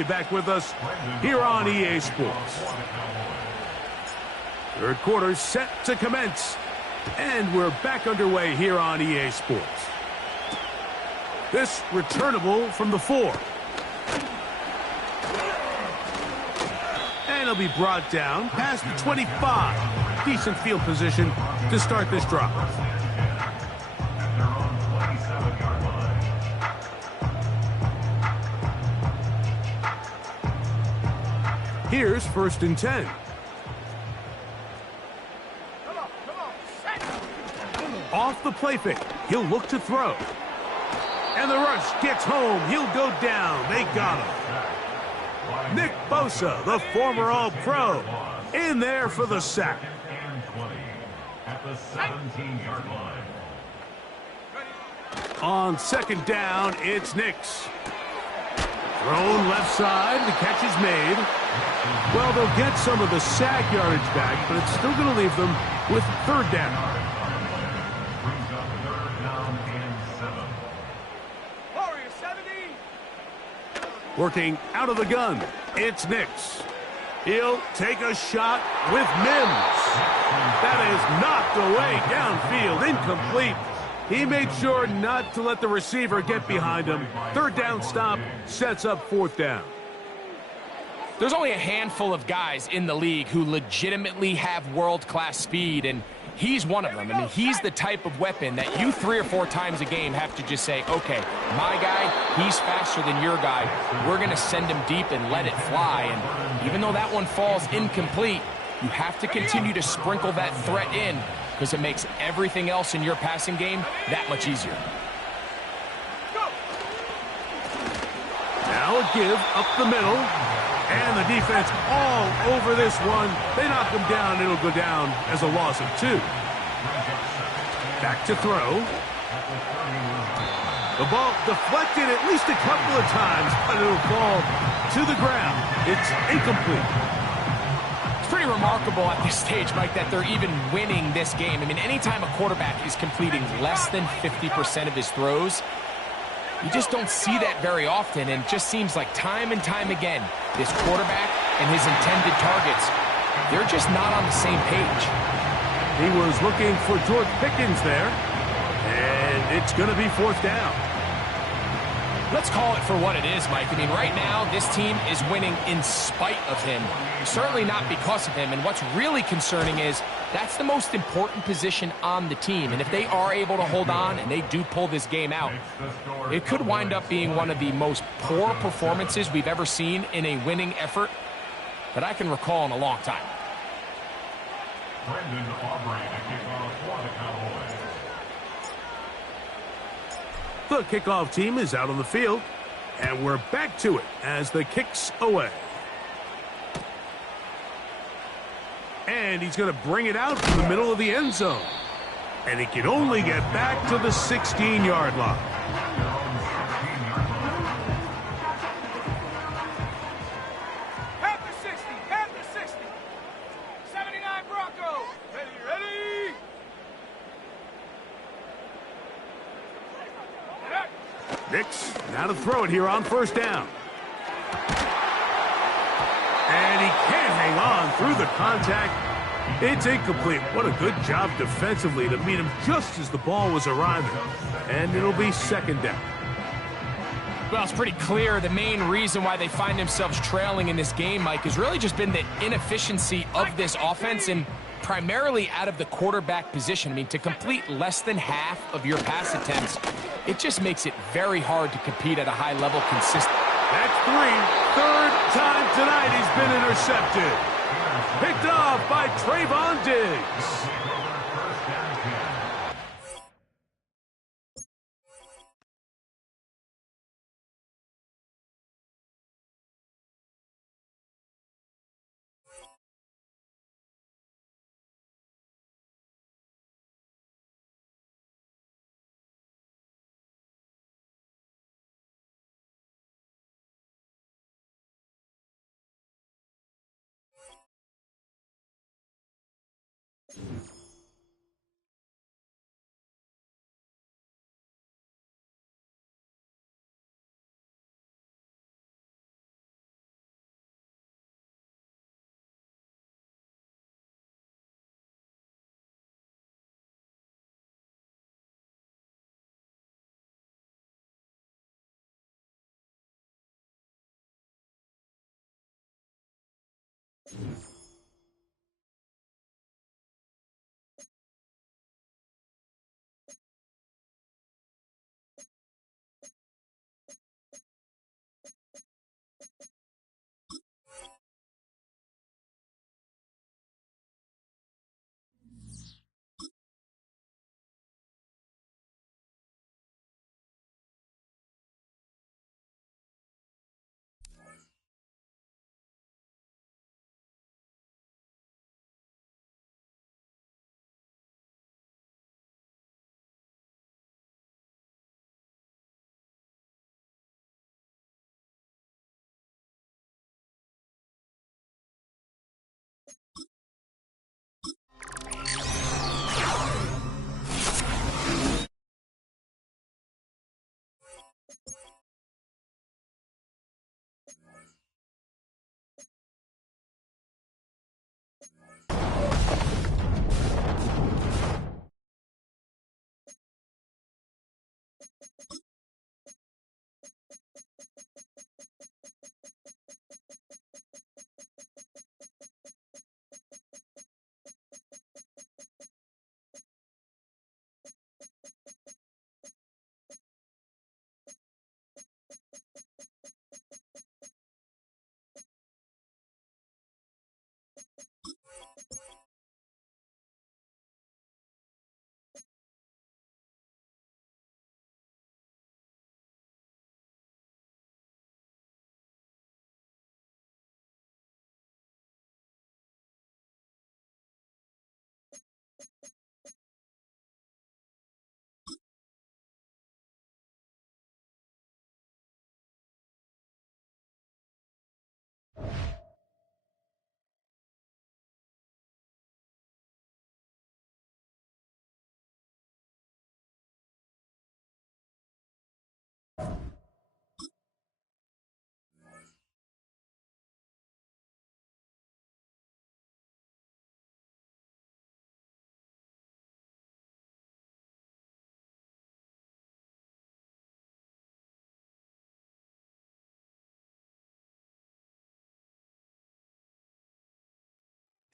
you back with us here on EA Sports. Third quarter set to commence, and we're back underway here on EA Sports. This returnable from the 4. And it'll be brought down past the 25. Decent field position to start this drive. Here's 1st and 10. Off the play fake. He'll look to throw. And the rush gets home. He'll go down. They got him. Nick Bosa, the former All-Pro, in there for the sack. At the 17-yard line. On 2nd down, it's Nix. Thrown left side. The catch is made. Well, they'll get some of the sack yardage back, but it's still going to leave them with 3rd down. Brings up 3rd down and 7. Warrior 70. Working out of the gun, it's Nix. He'll take a shot with Mims. That is knocked away downfield, incomplete. He made sure not to let the receiver get behind him. 3rd down stop sets up 4th down. There's only a handful of guys in the league who legitimately have world-class speed, and he's one of them. I mean, he's the type of weapon that you 3 or 4 times a game have to just say, okay, my guy, he's faster than your guy. We're going to send him deep and let it fly. And even though that one falls incomplete, you have to continue to sprinkle that threat in because it makes everything else in your passing game that much easier. Now a give up the middle. And the defense all over this one. They knock him down. It'll go down as a loss of 2. Back to throw. The ball deflected at least a couple of times, but it'll fall to the ground. It's incomplete. It's pretty remarkable at this stage, Mike, that they're even winning this game. I mean, anytime a quarterback is completing less than 50% of his throws, you just don't see that very often, and it just seems like time and time again, this quarterback and his intended targets, they're just not on the same page. He was looking for George Pickens there, and it's going to be 4th down. Let's call it for what it is, Mike. I mean, right now, this team is winning in spite of him, certainly not because of him, and what's really concerning is that's the most important position on the team, and if they are able to hold on and they do pull this game out, it could wind up being one of the most poor performances we've ever seen in a winning effort that I can recall in a long time. Brendan Aubrey to kick off for the Cowboys. The kickoff team is out on the field, and we're back to it as the kick's away. And he's going to bring it out to the middle of the end zone. And he can only get back to the 16-yard line. Half the 60. Half the 60. 79 Broncos. Ready. Nix now to throw it here on 1st down. And he can't hang on through the contact. It's incomplete. What a good job defensively to meet him just as the ball was arriving. And it'll be 2nd down. Well, it's pretty clear the main reason why they find themselves trailing in this game, Mike, has really just been the inefficiency of this offense and primarily out of the quarterback position. I mean, to complete less than half of your pass attempts, it just makes it very hard to compete at a high level consistently. That's 3. 3rd time tonight he's been intercepted. Picked off by Trayvon Diggs.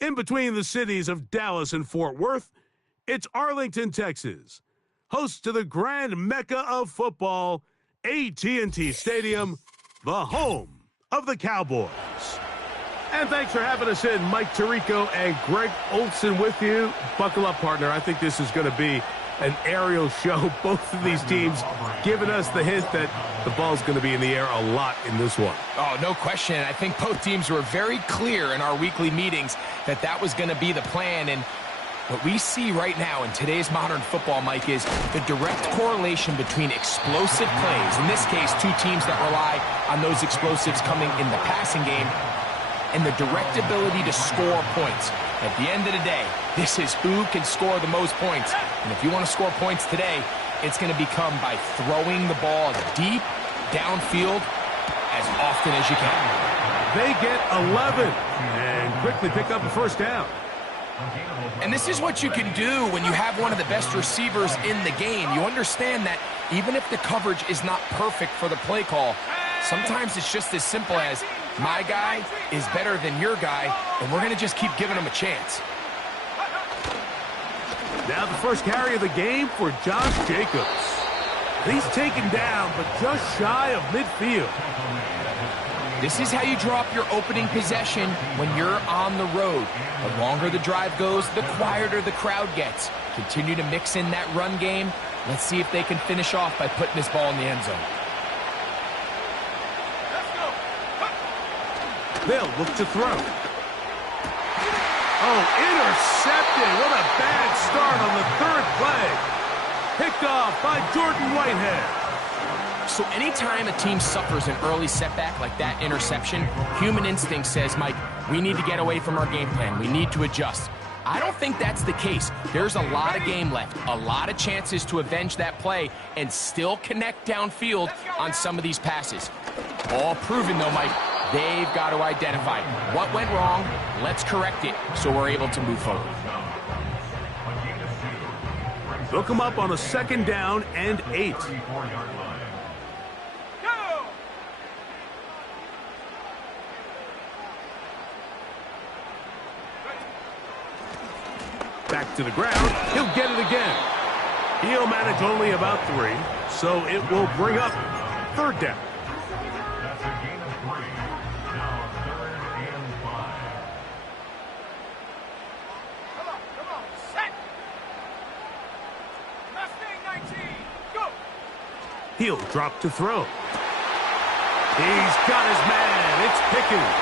In between the cities of Dallas and Fort Worth, it's Arlington, Texas, host to the grand mecca of football, AT&T Stadium, the home of the Cowboys. And thanks for having us in, Mike Tirico and Greg Olson with you. Buckle up, partner. I think this is going to be an aerial show. Both of these teams giving us the hint that the ball's going to be in the air a lot in this one. Oh, no question. I think both teams were very clear in our weekly meetings that that was going to be the plan. And what we see right now in today's modern football, Mike, is the direct correlation between explosive plays, in this case, two teams that rely on those explosives coming in the passing game, and the direct ability to score points. At the end of the day, this is who can score the most points. And if you want to score points today, it's going to become by throwing the ball deep downfield as often as you can. They get 11 and quickly pick up a first down. And this is what you can do when you have one of the best receivers in the game. You understand that even if the coverage is not perfect for the play call, sometimes it's just as simple as my guy is better than your guy, and we're going to just keep giving him a chance. Now the first carry of the game for Josh Jacobs. He's taken down, but just shy of midfield. This is how you draw up your opening possession when you're on the road. The longer the drive goes, the quieter the crowd gets. Continue to mix in that run game. Let's see if they can finish off by putting this ball in the end zone. They'll look to throw. Oh, intercepted. What a bad start on the third play. Picked off by Jordan Whitehead. So anytime a team suffers an early setback like that interception, human instinct says, Mike, we need to get away from our game plan. We need to adjust. I don't think that's the case. There's a lot of game left, a lot of chances to avenge that play and still connect downfield on some of these passes. All proven, though, Mike, they've got to identify what went wrong, let's correct it so we're able to move forward. They'll come up on a 2nd down and 8. back to the ground. He'll get it again. He'll manage only about 3, so it will bring up third down. That's a gain of 3. Now 3rd and 5. Come on, set! Mustang 19, go! He'll drop to throw. He's got his man. It's Pickens.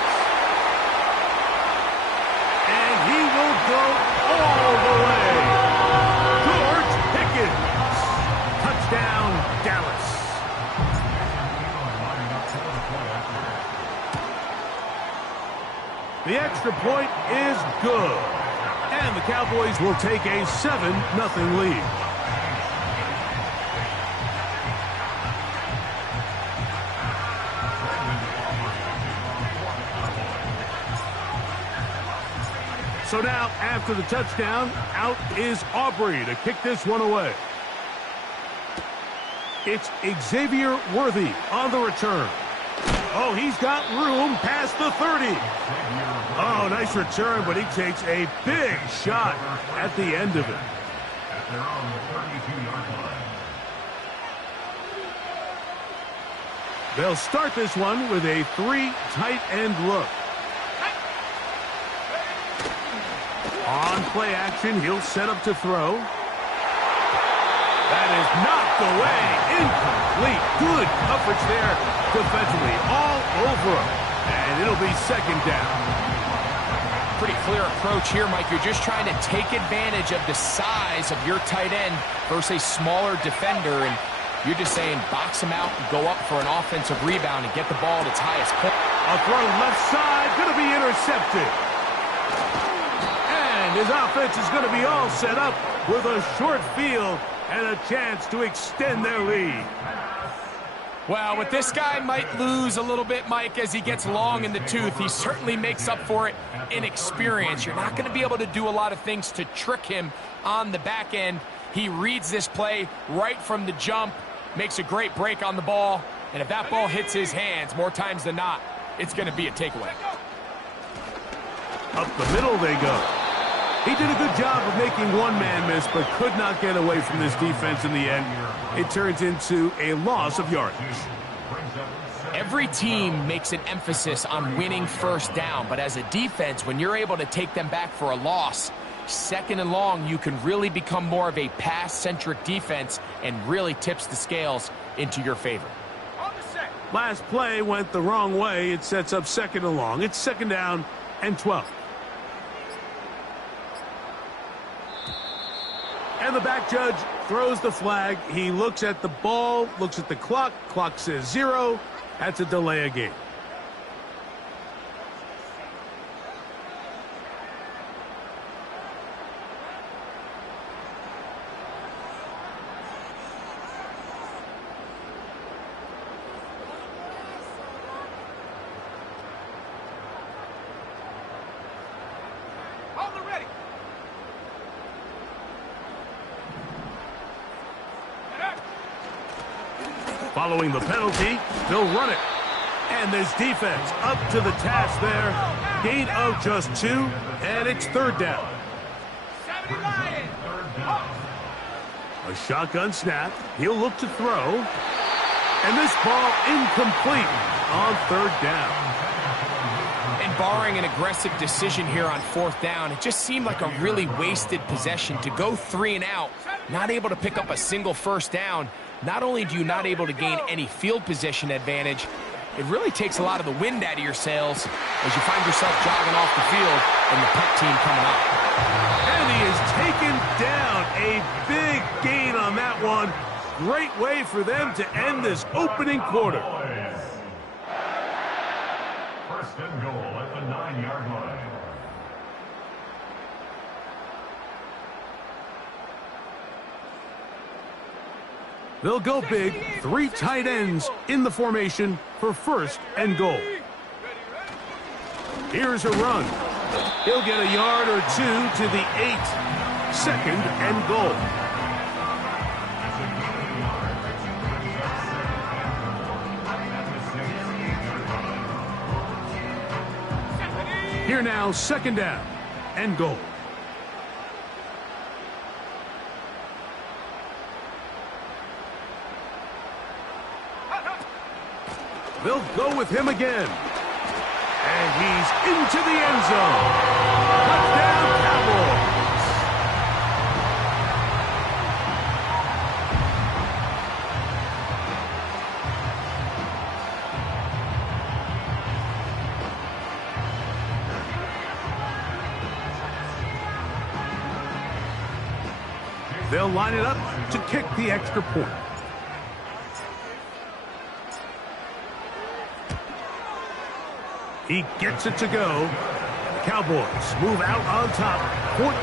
And he will go all the way. George Pickens. Touchdown, Dallas. The extra point is good. And the Cowboys will take a 7-0 lead. So now, after the touchdown, out is Aubrey to kick this one away. It's Xavier Worthy on the return. Oh, he's got room past the 30. Oh, nice return, but he takes a big shot at the end of it. They're on the 32-yard line. They'll start this one with a 3 tight end look. On play action, he'll set up to throw. That is knocked away. Incomplete. Good coverage there defensively. All over him. And it'll be second down. Pretty clear approach here, Mike. You're just trying to take advantage of the size of your tight end versus a smaller defender. And you're just saying box him out and go up for an offensive rebound and get the ball at its highest point. A throw left side. Going to be intercepted. His offense is going to be all set up with a short field and a chance to extend their lead. Well, with this guy might lose a little bit, Mike, as he gets long in the tooth. He certainly makes up for it in experience. You're not going to be able to do a lot of things to trick him on the back end. He reads this play right from the jump, makes a great break on the ball, and if that ball hits his hands more times than not, it's going to be a takeaway. Up the middle they go. He did a good job of making one man miss, but could not get away from this defense in the end. It turns into a loss of yardage. Every team makes an emphasis on winning first down, but as a defense, when you're able to take them back for a loss, second and long, you can really become more of a pass-centric defense and really tips the scales into your favor. Last play went the wrong way. It sets up second and long. It's second down and 12. And the back judge throws the flag. He looks at the ball, looks at the clock. Clock says 0. That's a delay of game. Following the penalty, they'll run it. And this defense up to the task there. Gain of just 2, and it's third down. A shotgun snap. He'll look to throw. And this ball incomplete on third down. And barring an aggressive decision here on fourth down, it just seemed like a really wasted possession to go 3 and out, not able to pick up a single first down. Not only do you not able to gain any field position advantage, it really takes a lot of the wind out of your sails as you find yourself jogging off the field and the punt team coming up. And he is taken down. A big gain on that one. Great way for them to end this opening quarter. First and goal at the 9-yard line. They'll go big, 3 tight ends in the formation for first and goal. Here's a run. He'll get a yard or 2 to the 8. Second and goal. Here now, second down and goal. They'll go with him again. And he's into the end zone. Touchdown, Cowboys. They'll line it up to kick the extra point. He gets it to go. The Cowboys move out on top,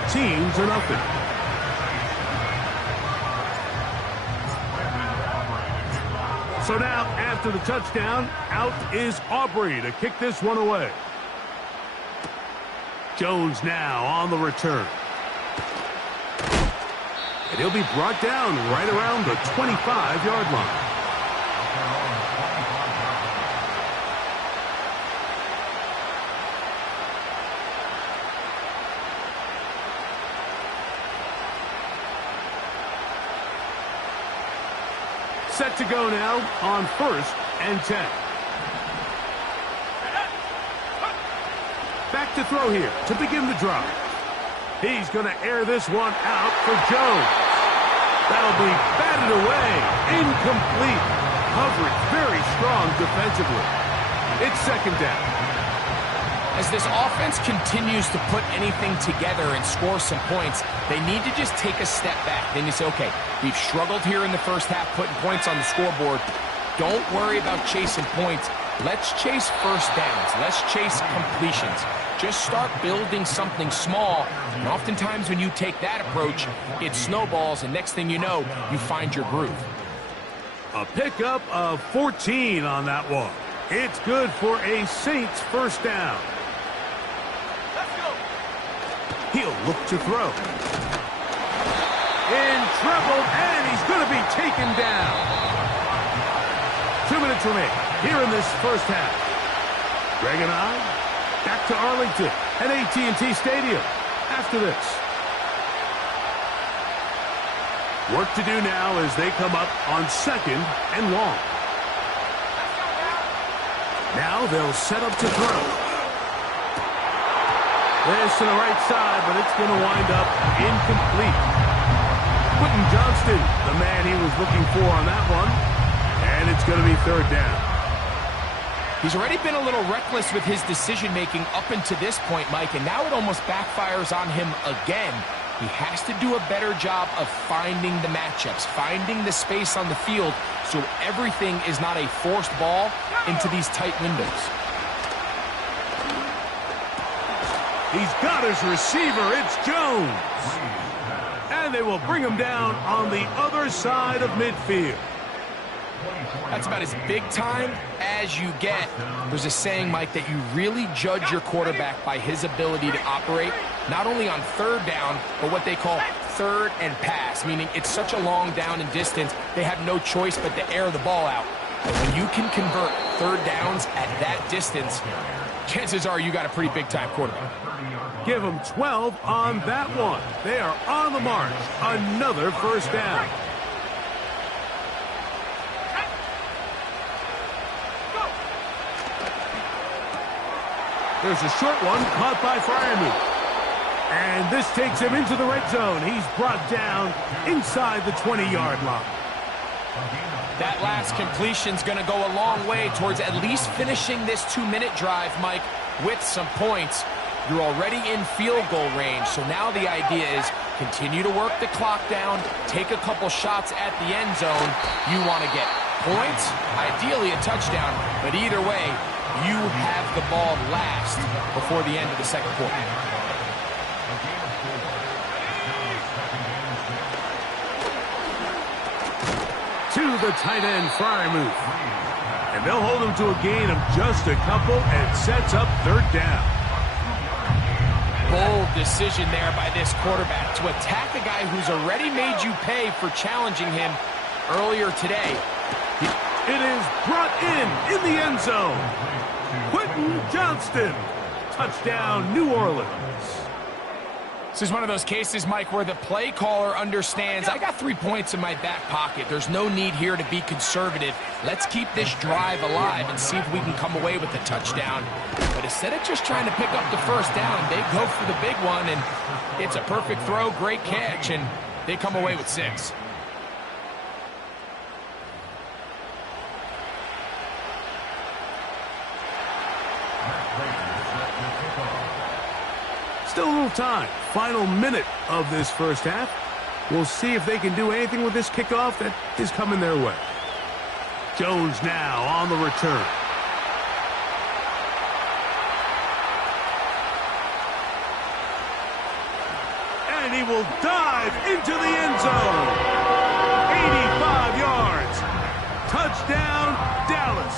14-0. So now, after the touchdown, out is Aubrey to kick this one away. Jones now on the return. And he'll be brought down right around the 25-yard line. Set to go now on 1st and 10. Back to throw here to begin the drive. He's going to air this one out for Jones. That'll be batted away. Incomplete. Coverage very strong defensively. It's 2nd down. As this offense continues to put anything together and score some points, they need to just take a step back. Then you say, okay, we've struggled here in the first half putting points on the scoreboard. Don't worry about chasing points. Let's chase first downs. Let's chase completions. Just start building something small. And oftentimes when you take that approach, it snowballs, and next thing you know, you find your groove. A pickup of 14 on that one. It's good for a Saints first down. He'll look to throw. In trouble, and he's going to be taken down. 2 minutes remaining here in this first half. Greg and I back to Arlington at AT&T Stadium after this. Work to do now as they come up on 2nd and long. Now they'll set up to throw. This to the right side, but it's going to wind up incomplete. Quentin Johnston, the man he was looking for on that one. And it's going to be 3rd down. He's already been a little reckless with his decision-making up until this point, Mike, and now it almost backfires on him again. He has to do a better job of finding the matchups, finding the space on the field, so everything is not a forced ball into these tight windows. He's got his receiver. It's Jones. And they will bring him down on the other side of midfield. That's about as big time as you get. There's a saying, Mike, that you really judge your quarterback by his ability to operate, not only on 3rd down, but what they call 3rd and pass, meaning it's such a long down and distance, they have no choice but to air the ball out. But when you can convert 3rd downs at that distance, chances are you got a pretty big-time quarterback. Give them 12 on that one. They are on the march. Another first down. There's a short one caught by Freiermuth. And this takes him into the red zone. He's brought down inside the 20-yard line. That last completion's going to go a long way towards at least finishing this 2-minute drive, Mike, with some points. You're already in field goal range, so now the idea is continue to work the clock down, take a couple shots at the end zone. You want to get points, ideally a touchdown, but either way, you have the ball last before the end of the 2nd quarter. To the tight end, Freiermuth. And they'll hold him to a gain of just a couple and sets up 3rd down. Bold decision there by this quarterback to attack a guy who's already made you pay for challenging him earlier today. It is brought in the end zone. Quentin Johnston. Touchdown, New Orleans. This is one of those cases, Mike, where the play caller understands I got 3 points in my back pocket. There's no need here to be conservative. Let's keep this drive alive and see if we can come away with a touchdown. But instead of just trying to pick up the first down, they go for the big one, and it's a perfect throw, great catch, and they come away with 6. Still a little time. Final minute of this first half. We'll see if they can do anything with this kickoff that is coming their way. Jones now on the return. And he will dive into the end zone. 85 yards. Touchdown, Dallas.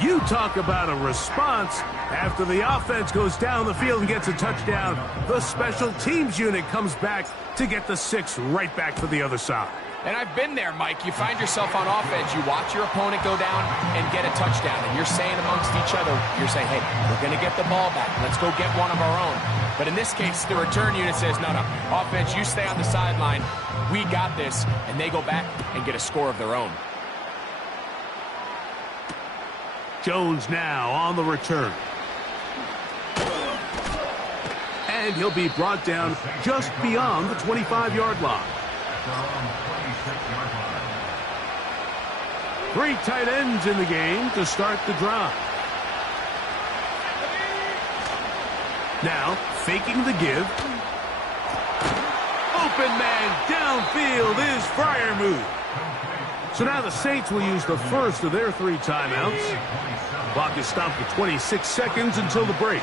You talk about a response. After the offense goes down the field and gets a touchdown, the special teams unit comes back to get the 6 right back for the other side. And I've been there, Mike. You find yourself on offense. You watch your opponent go down and get a touchdown. And you're saying amongst each other, you're saying, hey, we're going to get the ball back. Let's go get one of our own. But in this case, the return unit says, no, offense, you stay on the sideline. We got this. And they go back and get a score of their own. Jones now on the return. And he'll be brought down just beyond the 25-yard line. 3 tight ends in the game to start the drive. Now, faking the give. Open man downfield is Freiermuth. So now the Saints will use the first of their 3 timeouts. Clock is stopped for 26 seconds until the break.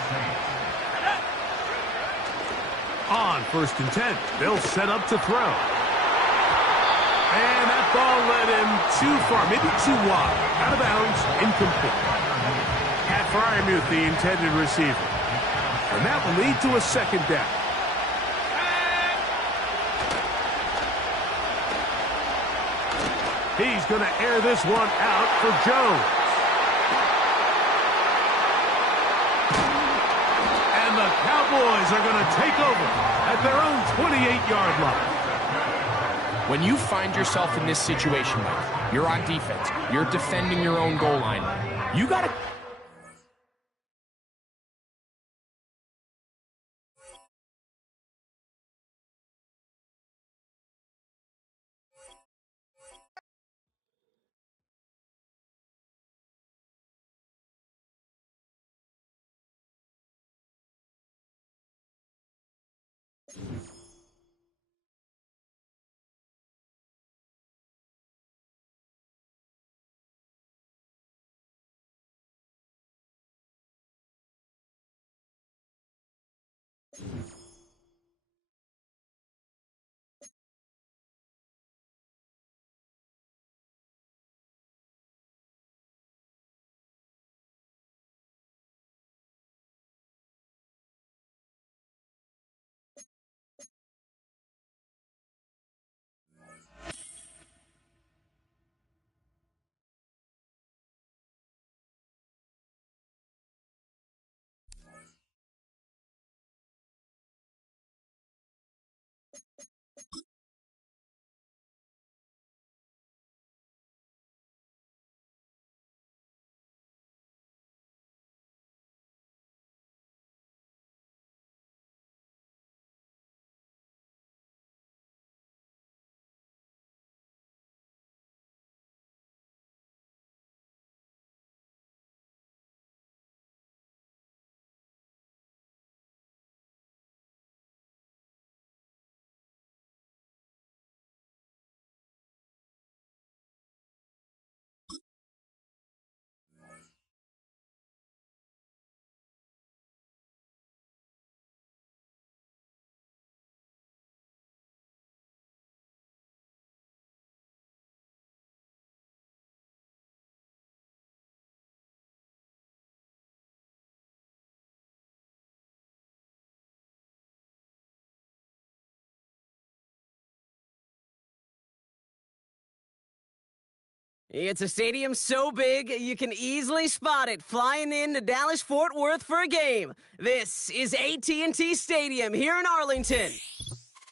On 1st and 10, they'll set up to throw. And that ball led him too far, maybe too wide. Out of bounds, incomplete. Pat Freiermuth, the intended receiver. And that will lead to a 2nd down. He's going to air this one out for Jones. And the Cowboys are going to take over at their own 28-yard line. When you find yourself in this situation, Mike, you're on defense, you're defending your own goal line, you got to... It's a stadium so big, you can easily spot it flying into Dallas-Fort Worth for a game. This is AT&T Stadium here in Arlington.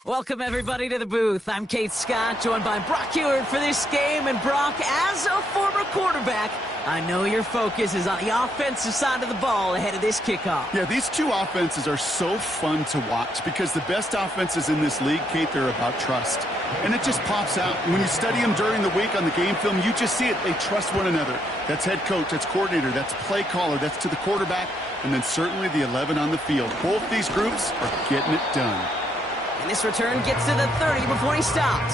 Welcome, everybody, to the booth. I'm Kate Scott, joined by Brock Heward for this game. And Brock, as a former quarterback, I know your focus is on the offensive side of the ball ahead of this kickoff. Yeah, these two offenses are so fun to watch because the best offenses in this league, Kate, they're about trust. And it just pops out. When you study them during the week on the game film, you just see it. They trust one another. That's head coach, that's coordinator, that's play caller, that's to the quarterback, and then certainly the 11 on the field. Both these groups are getting it done. And this return gets to the 30 before he stopped.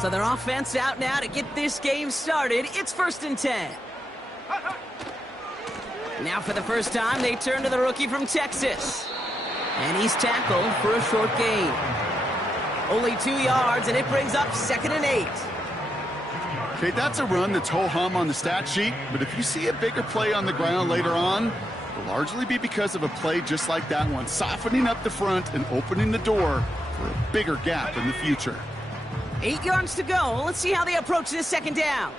So their offense out now to get this game started. It's 1st and 10. Now for the first time, they turn to the rookie from Texas. And he's tackled for a short gain. Only 2 yards, and it brings up 2nd and 8. Okay, that's a run that's ho-hum on the stat sheet, but if you see a bigger play on the ground later on, it'll largely be because of a play just like that one, softening up the front and opening the door for a bigger gap in the future. 8 yards to go. Let's see how they approach this 2nd down.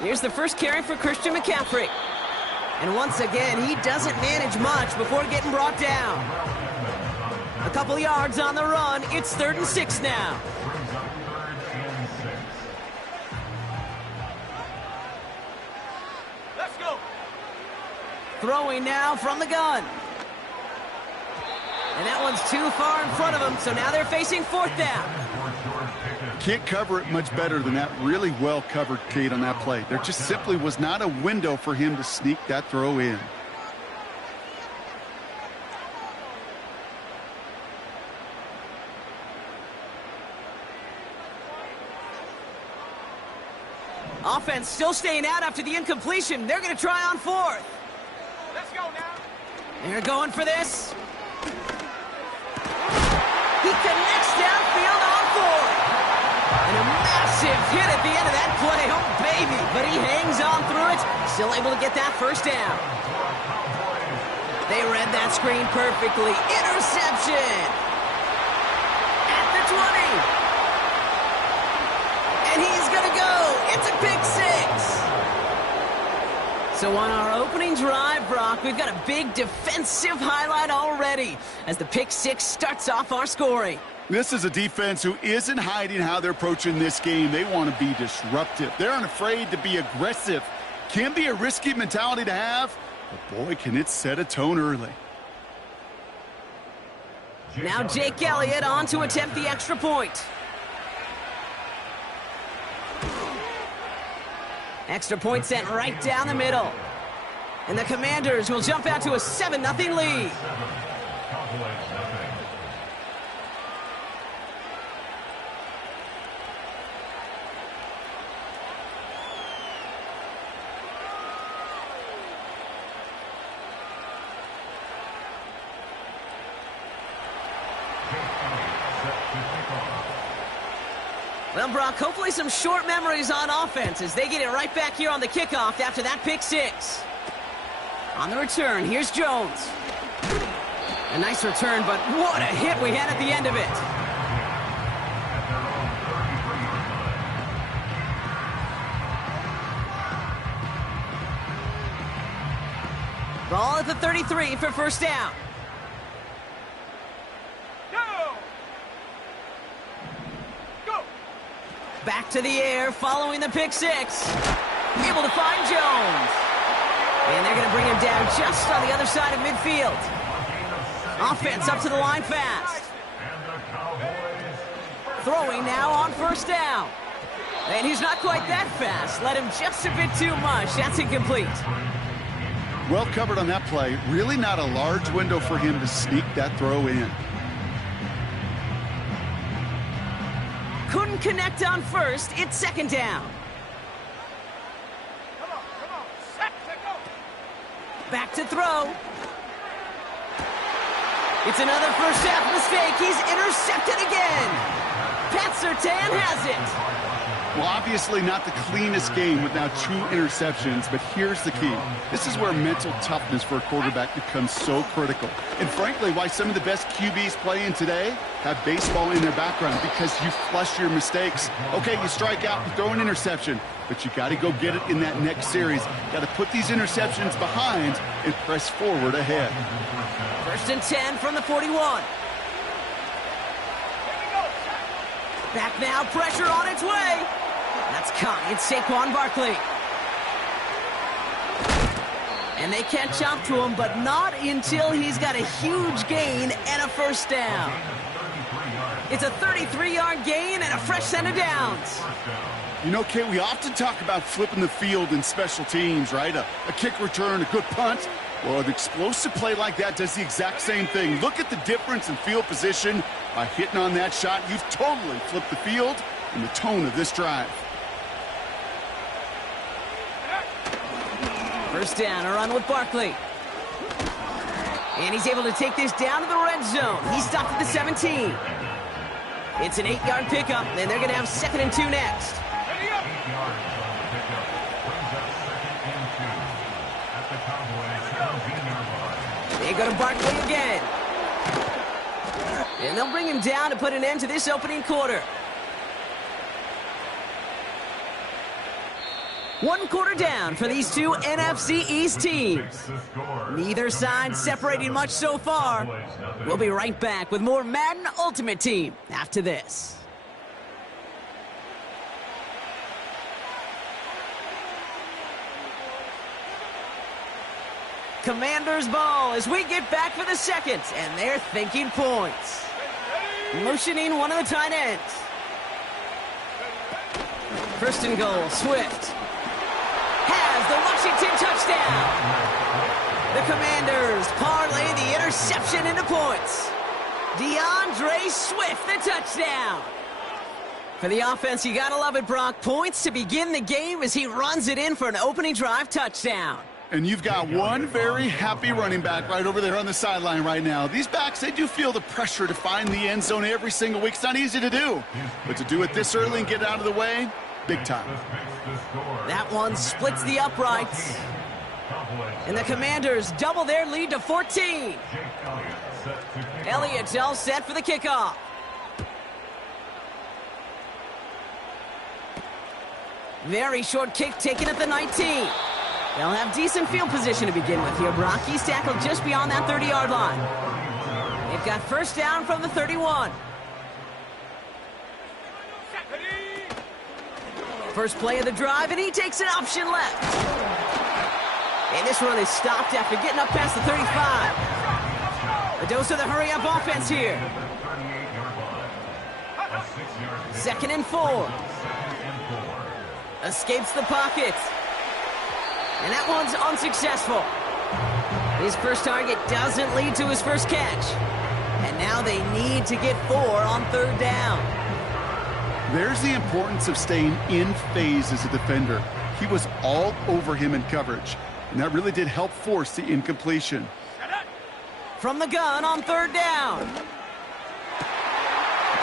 Here's the first carry for Christian McCaffrey. And once again, he doesn't manage much before getting brought down. A couple yards on the run. It's 3rd and 6 now. Let's go. Throwing now from the gun. And that one's too far in front of them, so now they're facing 4th down. Can't cover it much better than that. Really well covered, Kate, on that play. There just simply was not a window for him to sneak that throw in. Offense still staying out after the incompletion. They're going to try on 4th. Let's go now. They're going for this. He connects downfield on 4th. And a massive hit at the end of that play. Oh, baby. But he hangs on through it. Still able to get that 1st down. They read that screen perfectly. Interception. At the 20. And he's going to go. It's a pick 6. So on our opening drive, Brock, we've got a big defensive highlight already as the pick 6 starts off our scoring. This is a defense who isn't hiding how they're approaching this game. They want to be disruptive. They're unafraid to be aggressive. Can be a risky mentality to have, but boy, can it set a tone early. Now Jake Elliott on to attempt the extra point. Extra point sent right down the middle. And the Commanders will jump out to a 7-0 lead. Well, Brock, hopefully some short memories on offense as they get it right back here on the kickoff after that pick 6. On the return, here's Jones. A nice return, but what a hit we had at the end of it. Ball at the 33 for 1st down. Back to the air, following the pick 6. Able to find Jones. And they're going to bring him down just on the other side of midfield. Offense up to the line fast. Throwing now on 1st down. And he's not quite that fast. Let him just a bit too much. That's incomplete. Well covered on that play. Really not a large window for him to sneak that throw in. Couldn't connect on 1st. It's 2nd down. Back to throw. It's another first half mistake. He's intercepted again. Pat Surtain has it. Well, obviously not the cleanest game with now 2 interceptions, but here's the key. This is where mental toughness for a quarterback becomes so critical. And frankly, why some of the best QBs playing today have baseball in their background, because you flush your mistakes. Okay, you strike out and throw an interception, but you got to go get it in that next series. Got to put these interceptions behind and press forward ahead. 1st and 10 from the 41. Back now, pressure on its way. That's caught. It's Saquon Barkley. And they catch up to him, but not until he's got a huge gain and a first down. It's a 33-yard gain and a fresh set of downs. You know, Kate, we often talk about flipping the field in special teams, right? A kick return, a good punt. Well, an explosive play like that does the exact same thing. Look at the difference in field position. By hitting on that shot, you've totally flipped the field and the tone of this drive. First down, a run with Barkley. And he's able to take this down to the red zone. He's stopped at the 17. It's an 8-yard pickup, and they're going to have 2nd and 2 next. They go to Barkley again. And they'll bring him down to put an end to this opening quarter. 1 quarter down for these 2 NFC East teams. Neither side separating much so far. We'll be right back with more Madden Ultimate Team after this. Commanders ball as we get back for the 2nd, and they're thinking points. Motioning one of the tight ends. 1st and goal, Swift has the Washington touchdown. The Commanders parlay the interception into points. DeAndre Swift, the touchdown. For the offense, you gotta love it, Brock. Points to begin the game as he runs it in for an opening drive touchdown. And you've got one very happy running back right over there on the sideline right now. These backs, they do feel the pressure to find the end zone every single week. It's not easy to do. But to do it this early and get it out of the way, big time. That one splits the uprights. And the Commanders double their lead to 14. Elliott's all set for the kickoff. Very short kick taken at the 19. They'll have decent field position to begin with here, Brock. He's tackled just beyond that 30-yard line. They've got first down from the 31. First play of the drive, and he takes an option left. And this run is stopped after getting up past the 35. A dose of the hurry-up offense here. 2nd and 4. Escapes the pocket. And that one's unsuccessful. His first target doesn't lead to his first catch. And now they need to get 4 on 3rd down. There's the importance of staying in phase as a defender. He was all over him in coverage. And that really did help force the incompletion. From the gun on 3rd down.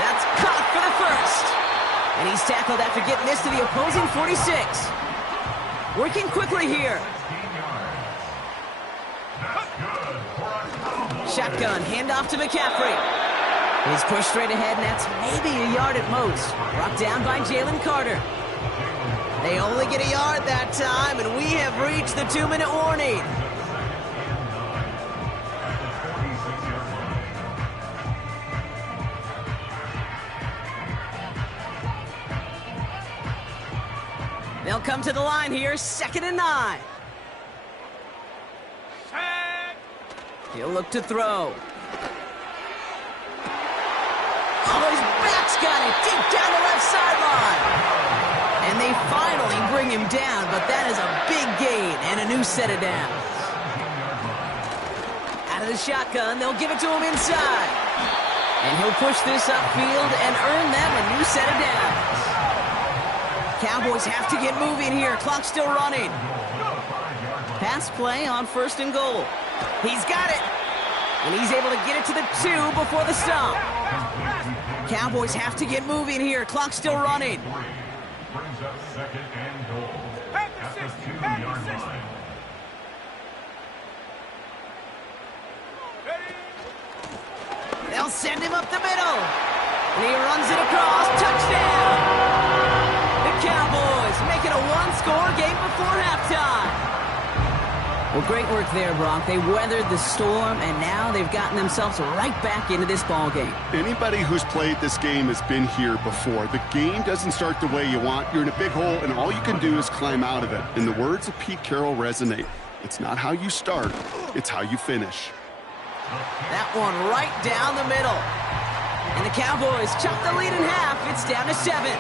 That's caught for the first. And he's tackled after getting this to the opposing 46. Working quickly here. Shotgun, handoff to McCaffrey. He's pushed straight ahead, and that's maybe a yard at most. Brought down by Jalen Carter. They only get a yard that time, and we have reached the 2-minute warning. They'll come to the line here, 2nd and 9. He'll look to throw. Oh, his back's got it deep down the left sideline. And they finally bring him down, but that is a big gain and a new set of downs. Out of the shotgun, they'll give it to him inside. And he'll push this upfield and earn them a new set of downs. Cowboys have to get moving here. Clock's still running. Pass play on 1st and goal. He's got it. And he's able to get it to the 2 before the stop. Cowboys have to get moving here. Clock's still running. Brings up 2nd and goal. Back to At the 60, 2-yard back to 60. line. Ready? They'll send him up the middle. And he runs it across. Touchdown! The Cowboys make it a one-score game before halftime. Well, great work there, Brock. They weathered the storm, and now they've gotten themselves right back into this ball game. Anybody who's played this game has been here before. The game doesn't start the way you want. You're in a big hole, and all you can do is climb out of it. And the words of Pete Carroll resonate. It's not how you start, it's how you finish. That one right down the middle. And the Cowboys chop the lead in half. It's down to 7.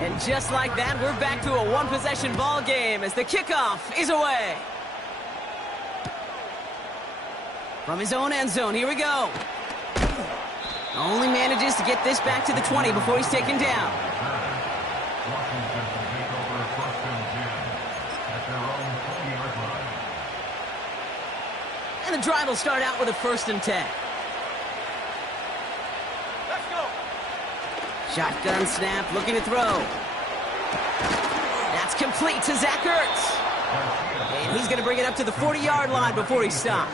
And just like that, we're back to a one-possession ball game as the kickoff is away. From his own end zone, here we go. Only manages to get this back to the 20 before he's taken down. Washington will take over 1st and 10 at their own 20-yard line. And the drive will start out with a 1st and 10. Let's go. Shotgun snap, looking to throw. That's complete to Zach Ertz. And he's going to bring it up to the 40-yard line before he's stopped.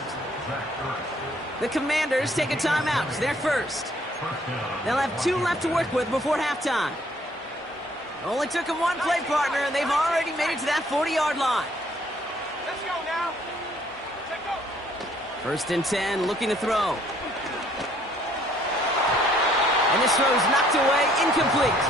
The Commanders take a timeout. They're first. They'll have 2 left to work with before halftime. Only took them one play, partner, and they've already made it to that 40-yard line. Let's go now. Check go. 1st and 10, looking to throw. And this throw's knocked away, incomplete.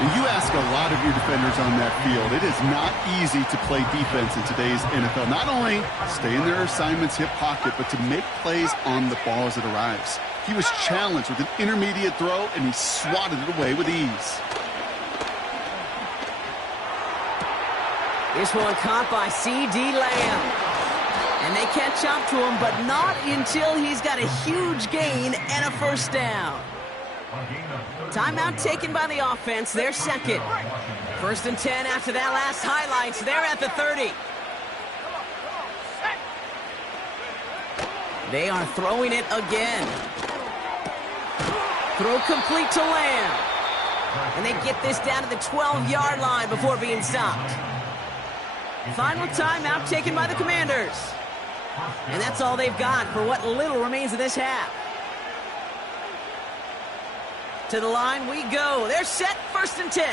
And you ask a lot of your defenders on that field. It is not easy to play defense in today's NFL. Not only stay in their assignment's hip pocket, but to make plays on the ball as it arrives. He was challenged with an intermediate throw, and he swatted it away with ease. This one caught by C.D. Lamb. And they catch up to him, but not until he's got a huge gain and a 1st down. Timeout taken by the offense, their second. 1st and 10 after that last highlights. They're at the 30. They are throwing it again. Throw complete to Lamb. And they get this down to the 12-yard line before being stopped. Final timeout taken by the Commanders. And that's all they've got for what little remains of this half. To the line we go. They're set, 1st and 10.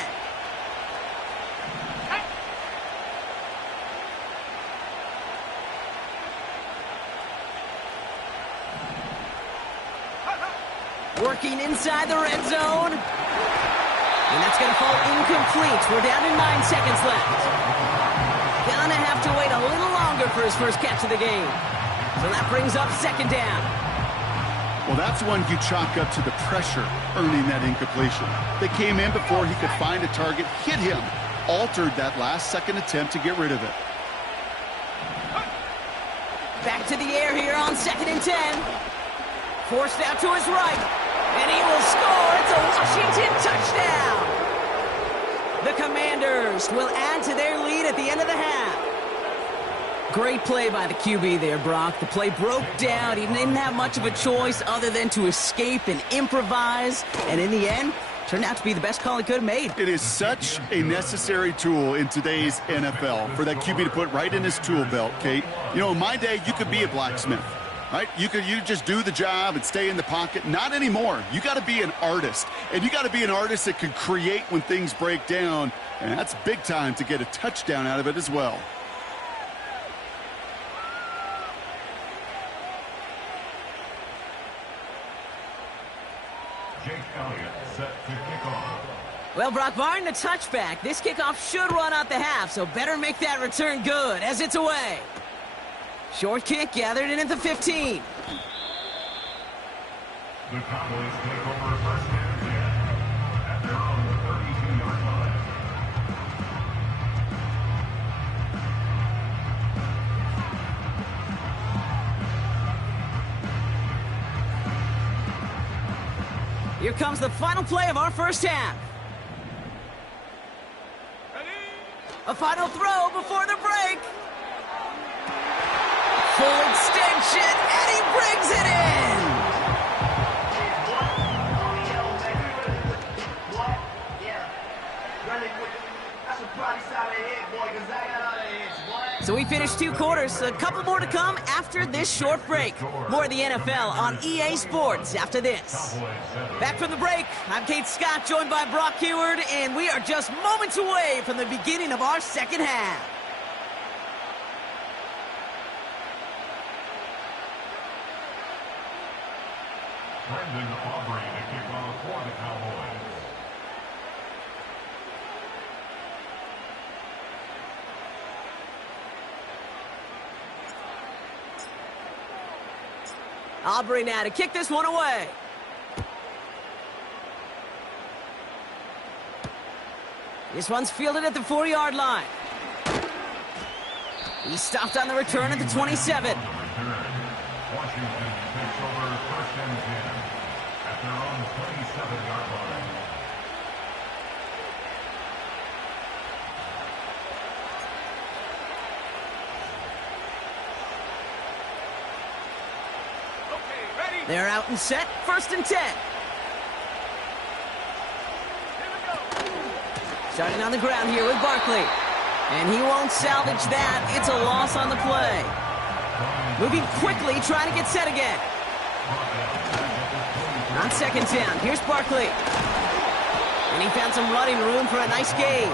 Working inside the red zone. And that's going to fall incomplete. We're down to 9 seconds left. Gonna have to wait a little longer for his first catch of the game. So that brings up 2nd down. Well, that's one you chalk up to the pressure earning that incompletion. They came in before he could find a target, hit him, altered that last-second attempt to get rid of it. Back to the air here on 2nd and 10. Forced out to his right. And he will score. It's a Washington touchdown. The Commanders will add to their lead at the end of the half. Great play by the QB there, Brock. The play broke down. He didn't have much of a choice other than to escape and improvise. And in the end, turned out to be the best call he could have made. It is such a necessary tool in today's NFL for that QB to put right in his tool belt, Kate. You know, in my day, you could be a blacksmith, right? You just do the job and stay in the pocket. Not anymore. You got to be an artist. And you got to be an artist that can create when things break down. And that's big time to get a touchdown out of it as well. Jake Elliott set to kick off. Well, Brock, barring the touchback, this kickoff should run out the half, so better make that return good as it's away. Short kick gathered in at the 15. The Cowboys take over 1st and 10 at their own 32-yard line. Here comes the final play of our first half. A final throw before the break. Full extension, and he brings it in. So we finished 2 quarters. A couple more to come after this short break. More of the NFL on EA Sports after this. Back from the break, I'm Kate Scott, joined by Brock Huard, and we are just moments away from the beginning of our second half. Brendan Aubrey to kick off for the Cowboys. Aubrey now to kick this one away. This one's fielded at the 4-yard line. He stopped on the return at the 27. Washington takes over 1st and 10 at their own 27-yard line. Okay, ready? They're out and set. 1st and 10. Here we go. Starting on the ground here with Barkley. And he won't salvage that. It's a loss on the play. Moving quickly, trying to get set again. On 2nd down, here's Barkley. And he found some running room for a nice gain.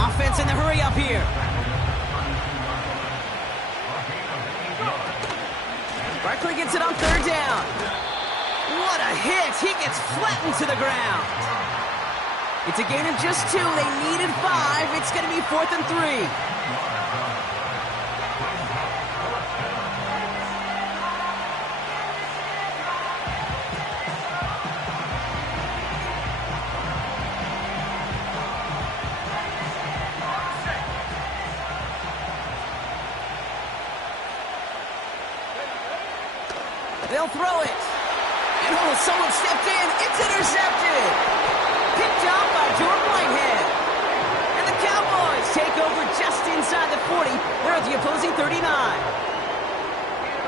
Offense in the hurry up here. Barkley gets it on 3rd down. What a hit! He gets flattened to the ground. It's a gain of just 2. They needed 5. It's going to be 4th and 3. They'll throw it. And oh, someone stepped in. It's intercepted. Picked up by Jordan Whitehead. And the Cowboys take over just inside the 40. They're at the opposing 39.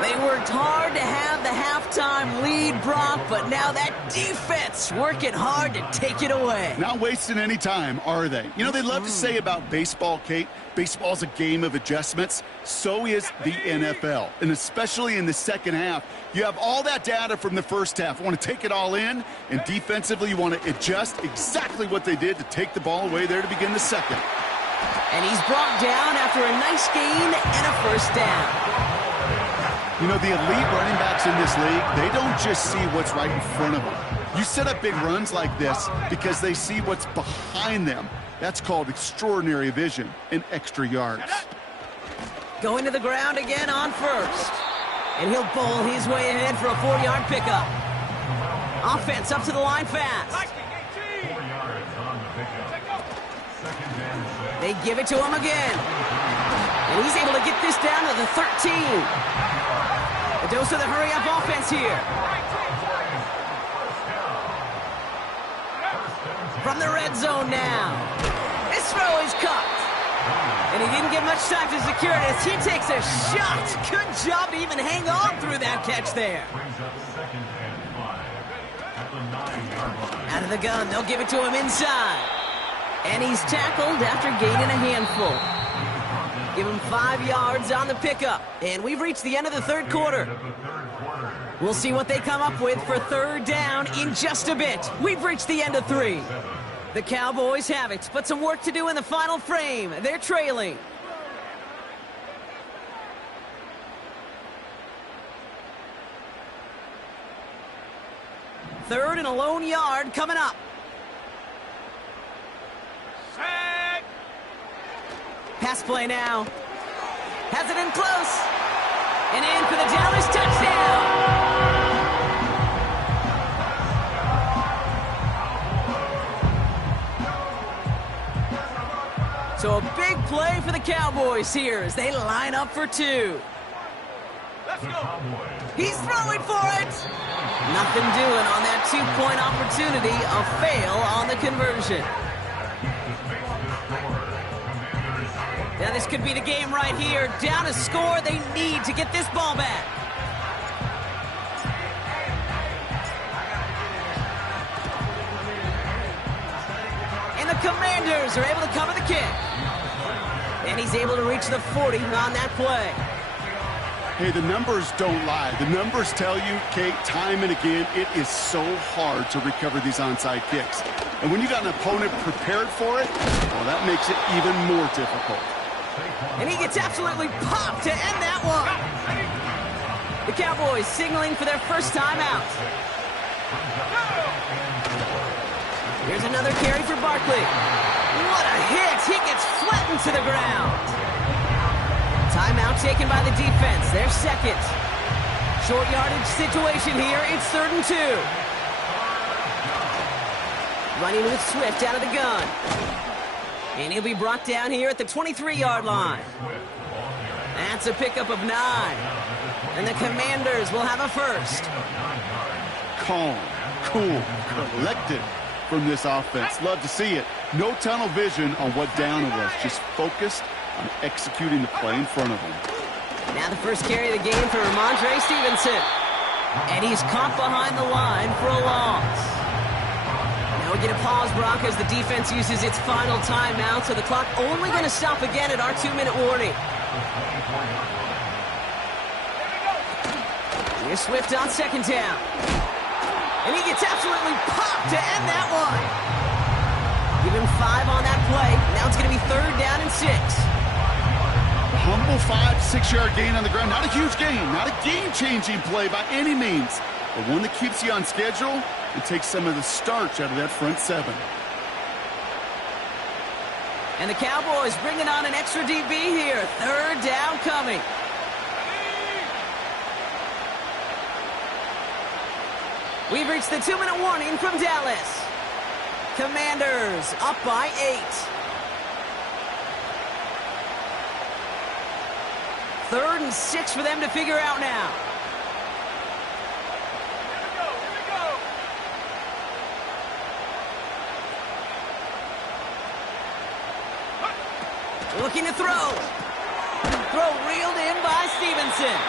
They worked hard to have the halftime lead, Brock, but now that defense working hard to take it away. Not wasting any time, are they? You know, they love to say about baseball, Kate, baseball's a game of adjustments. So is the NFL, and especially in the second half. You have all that data from the first half. You want to take it all in, and defensively you want to adjust exactly what they did to take the ball away there to begin the second. And he's brought down after a nice gain and a 1st down. You know, the elite running backs in this league, they don't just see what's right in front of them. You set up big runs like this because they see what's behind them. That's called extraordinary vision and extra yards. Going to the ground again on 1st. And he'll bowl his way ahead for a 4-yard pickup. Offense up to the line fast. 4 yards on the pickup. 2nd and 6. They give it to him again. And he's able to get this down to the 13. A dose of the hurry-up offense here. From the red zone now. This throw is caught. And he didn't get much time to secure it as he takes a shot. Good job to even hang on through that catch there. Brings up 2nd and 5 at the 9-yard line. Out of the gun, they'll give it to him inside. And he's tackled after gaining a handful. Give him 5 yards on the pickup. And we've reached the end of the 3rd quarter. We'll see what they come up with for 3rd down in just a bit. We've reached the end of 3. The Cowboys have it, but some work to do in the final frame. They're trailing. Third and a lone yard coming up. Set. Pass play now. Has it in close. And in for the Dallas touchdown. So a big play for the Cowboys here as they line up for 2. Let's go. He's throwing for it. Nothing doing on that two-point opportunity. A fail on the conversion. Now this could be the game right here. Down a score. They need to get this ball back. And the Commanders are able to cover the kick. And he's able to reach the 40 on that play. Hey, the numbers don't lie. The numbers tell you, Kate, time and again, it is so hard to recover these onside kicks. And when you got an opponent prepared for it, well, that makes it even more difficult. And he gets absolutely popped to end that one. The Cowboys signaling for their first time out. Here's another carry for Barkley. What a hit! He gets flattened to the ground. Timeout taken by the defense. Their second. Short yardage situation here. It's 3rd and 2. Running with Swift out of the gun. And he'll be brought down here at the 23-yard line. That's a pickup of 9. And the Commanders will have a first. Calm, cool, collected from this offense. Love to see it. No tunnel vision on what down it was. Just focused on executing the play in front of him. Now the first carry of the game for Ramondre Stevenson. And he's caught behind the line for a loss. Now we get a pause, Brock, as the defense uses its final timeout, so the clock only going to stop again at our 2-minute warning. Here's Swift on second down. And he gets absolutely popped to end that one. Give him 5 on that play. Now it's going to be 3rd down and 6. Humble 5-6-yard gain on the ground. Not a huge gain, not a game-changing play by any means, but one that keeps you on schedule and takes some of the starch out of that front 7. And the Cowboys bringing on an extra DB here. 3rd down coming. We've reached the 2-minute warning from Dallas. Commanders up by 8. 3rd and 6 for them to figure out now. Here we go. Looking to throw. Throw reeled in by Stevenson.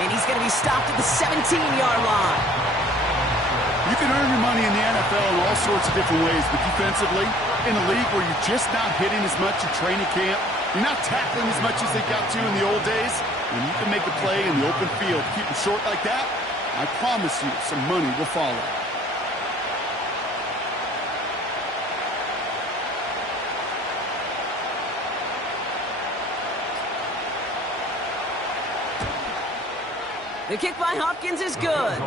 And he's going to be stopped at the 17-yard line. You can earn your money in the NFL in all sorts of different ways, but defensively, in a league where you're just not hitting as much at training camp, you're not tackling as much as they got to in the old days, when you can make a play in the open field, keep it short like that, I promise you some money will follow. The kick by Hopkins is good.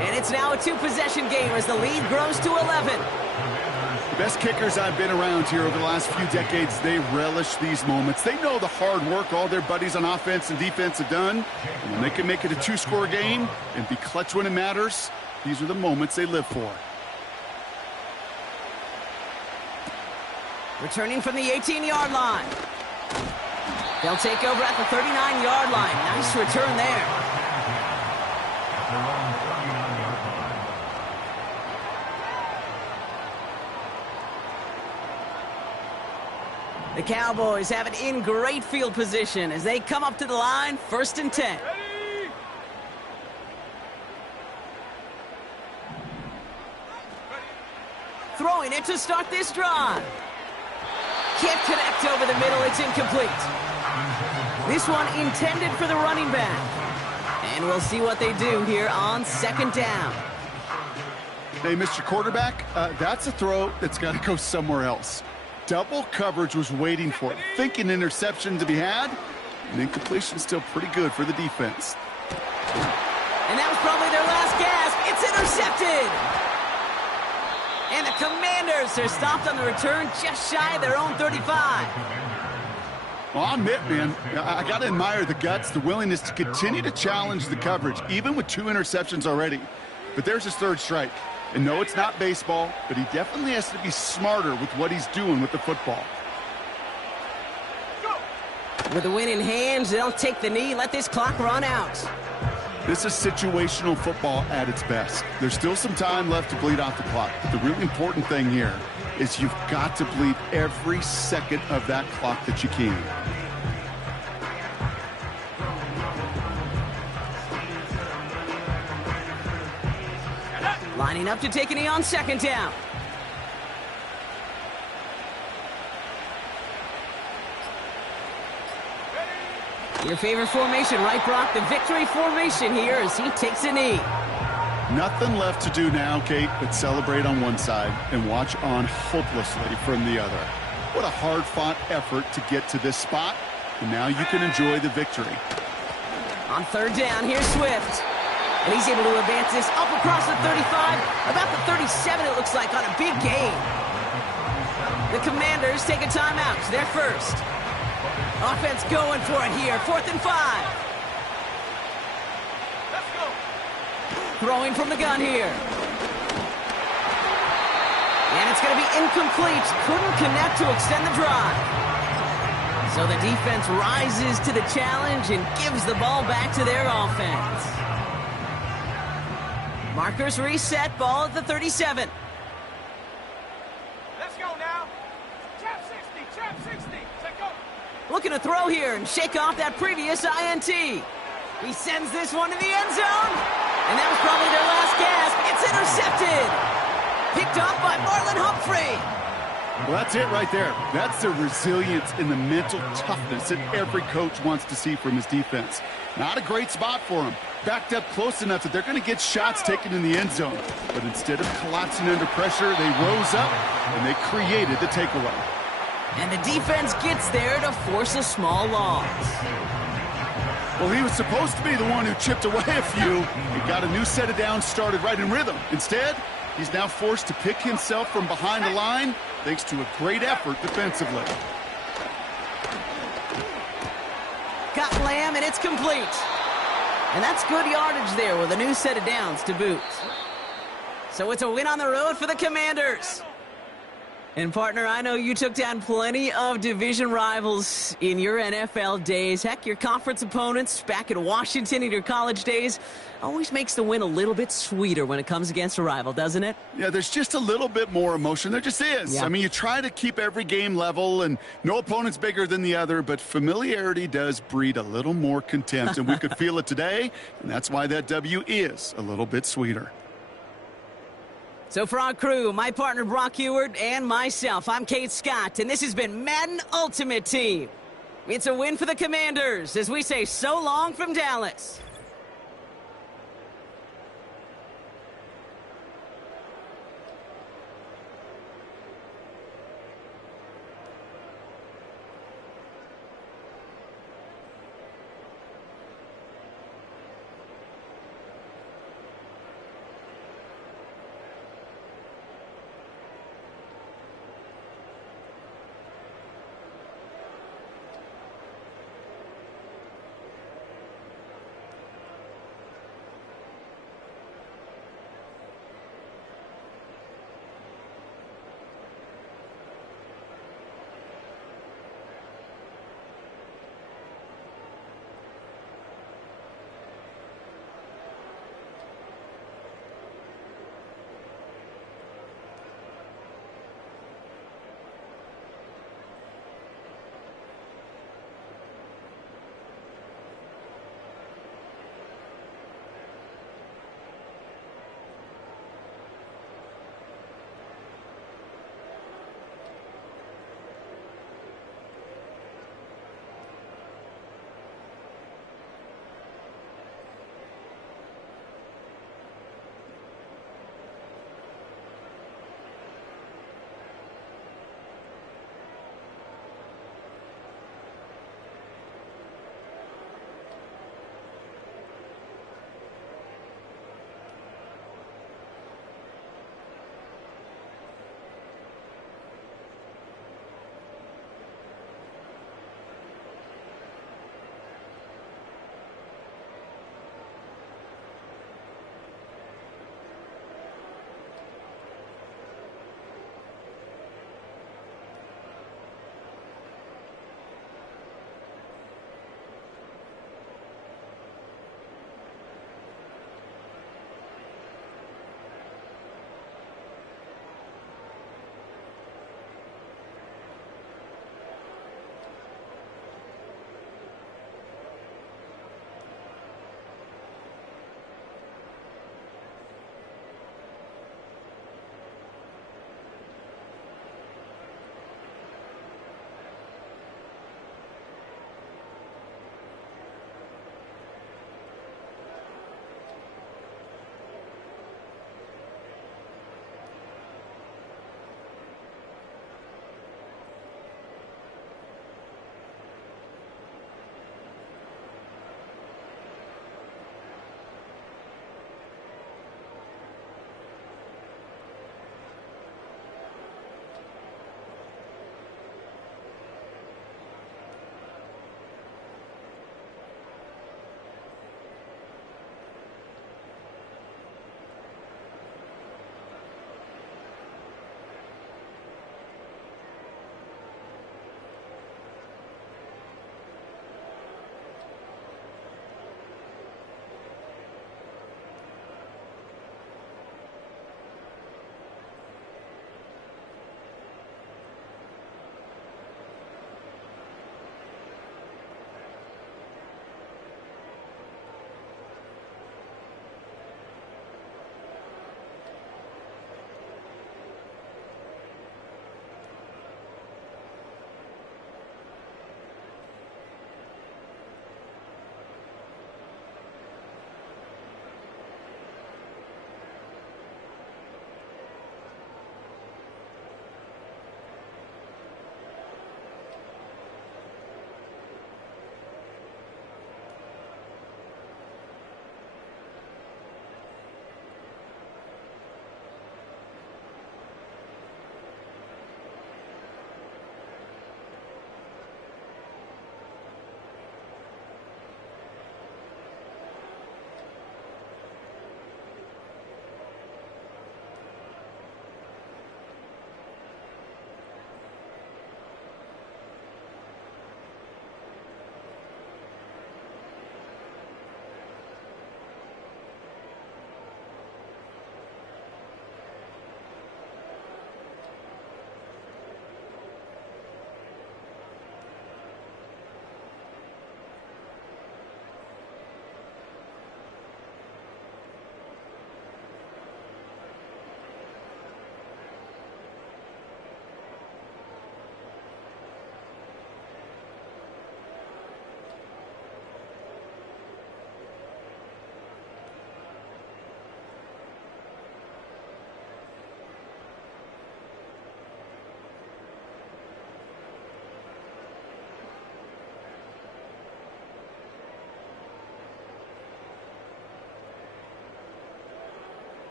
And it's now a 2-possession game as the lead grows to 11. The best kickers I've been around here over the last few decades, they relish these moments. They know the hard work all their buddies on offense and defense have done. And when they can make it a 2-score game and be clutch when it matters, these are the moments they live for. Returning from the 18-yard line. They'll take over at the 39-yard line. Nice return there. The Cowboys have it in great field position as they come up to the line, 1st and 10. Ready? Throwing it to start this drive. Can't connect over the middle, it's incomplete. This one intended for the running back. And we'll see what they do here on 2nd down. Hey, Mr. Quarterback, that's a throw that's got to go somewhere else. Double coverage was waiting for it. Thinking interception to be had, and incompletion still pretty good for the defense. And that was probably their last gasp. It's intercepted. And the Commanders are stopped on the return just shy of their own 35. Well, I'll admit, man, I got to admire the guts, the willingness to continue to challenge the coverage, even with 2 interceptions already. But there's his 3rd strike. And no, it's not baseball, but he definitely has to be smarter with what he's doing with the football. With the win in hand, they'll take the knee, let this clock run out. This is situational football at its best. There's still some time left to bleed off the clock. The really important thing here is you've got to bleed every second of that clock that you can. Lining up to take a knee on second down. Your favorite formation, right, Brock? The victory formation here as he takes a knee. Nothing left to do now, Kate, but celebrate on one side and watch on hopelessly from the other. What a hard-fought effort to get to this spot, and now you can enjoy the victory. On third down, here's Swift. And he's able to advance this up across the 35, about the 37 it looks like, on a big gain. The Commanders take a timeout. They're first. Offense going for it here. 4th and 5. Let's go. Throwing from the gun here. And it's going to be incomplete. Couldn't connect to extend the drive. So the defense rises to the challenge and gives the ball back to their offense. Markers reset. Ball at the 37. Let's go now. Trap 60. Trap 60. Let go. Looking to throw here and shake off that previous INT. He sends this one to the end zone. And that was probably their last gasp. It's intercepted. Picked off by Marlon Humphrey. Well, that's it right there. That's the resilience and the mental toughness that every coach wants to see from his defense. Not a great spot for him. Backed up close enough that they're going to get shots taken in the end zone. But instead of collapsing under pressure, they rose up and they created the takeaway. And the defense gets there to force a small loss. Well, he was supposed to be the one who chipped away a few and got a new set of downs started right in rhythm. Instead, he's now forced to pick himself from behind the line thanks to a great effort defensively. Got Lamb, and it's complete. And that's good yardage there with a new set of downs to boot. So it's a win on the road for the Commanders. And, partner, I know you took down plenty of division rivals in your NFL days. Heck, your conference opponents back in Washington in your college days always makes the win a little bit sweeter when it comes against a rival, doesn't it? Yeah, there's just a little bit more emotion. There just is. Yeah. I mean, you try to keep every game level, and no opponent's bigger than the other, but familiarity does breed a little more contempt, and we could feel it today, and that's why that W is a little bit sweeter. So for our crew, my partner Brock Ewart and myself, I'm Kate Scott, and this has been Madden Ultimate Team. It's a win for the Commanders as we say so long from Dallas.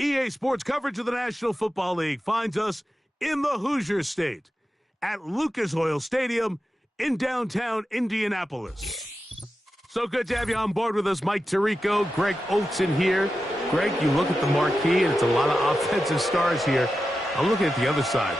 EA Sports coverage of the National Football League finds us in the Hoosier State at Lucas Oil Stadium in downtown Indianapolis. So good to have you on board with us, Mike Tirico, Greg Olson here. Greg, you look at the marquee, and it's a lot of offensive stars here. I'm looking at the other side.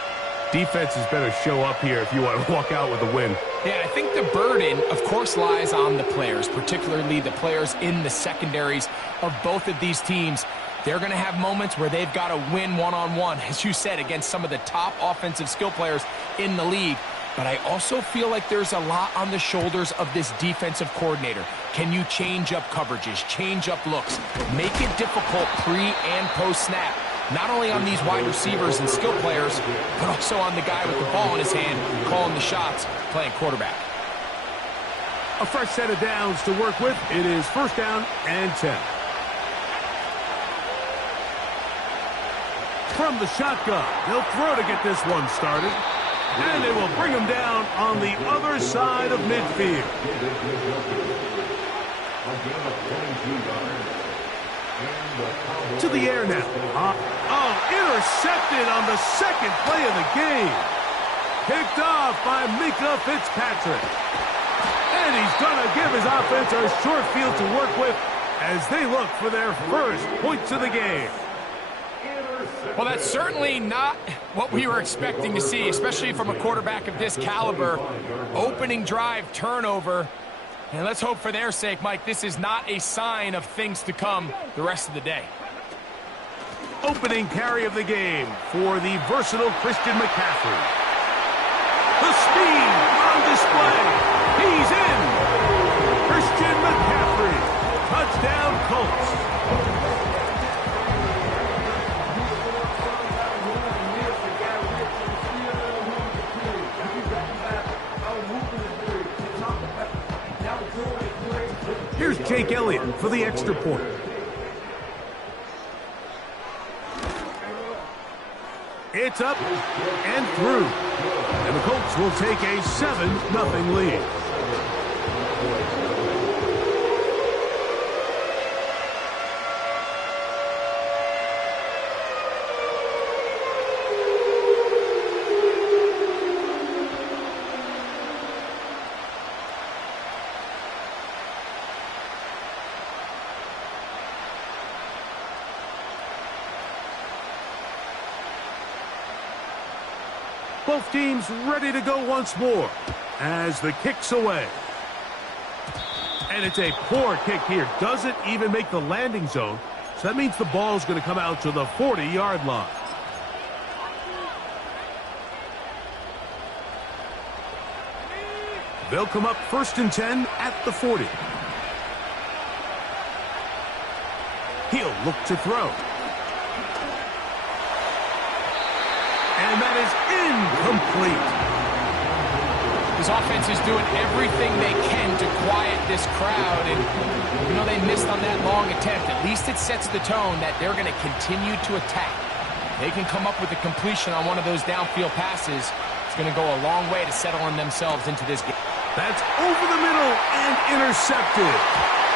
Defenses better show up here if you want to walk out with a win. Yeah, I think the burden, of course, lies on the players, particularly the players in the secondaries of both of these teams. They're going to have moments where they've got to win one-on-one, as you said, against some of the top offensive skill players in the league. But I also feel like there's a lot on the shoulders of this defensive coordinator. Can you change up coverages, change up looks, make it difficult pre- and post-snap, not only on these wide receivers and skill players, but also on the guy with the ball in his hand, calling the shots, playing quarterback. A fresh set of downs to work with. It is first down and 10. From the shotgun, they'll throw to get this one started. And they will bring him down on the other side of midfield. To the air now. Intercepted on the second play of the game. Picked off by Minkah Fitzpatrick. And he's going to give his offense a short field to work with as they look for their first points of the game. Well, that's certainly not what we were expecting to see, especially from a quarterback of this caliber. Opening drive, turnover. And let's hope for their sake, Mike, this is not a sign of things to come the rest of the day. Opening carry of the game for the versatile Christian McCaffrey. The speed on display. He's in. Christian McCaffrey. Touchdown, Colts. Here's Jake Elliott for the extra point. It's up and through. And the Colts will take a 7-0 lead. Both teams ready to go once more as the kick's away. And it's a poor kick here. Doesn't even make the landing zone. So that means the ball's going to come out to the 40-yard line. They'll come up first and 10 at the 40. He'll look to throw. And that is incomplete. This offense is doing everything they can to quiet this crowd. And, you know, they missed on that long attempt. At least it sets the tone that they're going to continue to attack. They can come up with a completion on one of those downfield passes. It's going to go a long way to settling themselves into this game. That's over the middle and intercepted.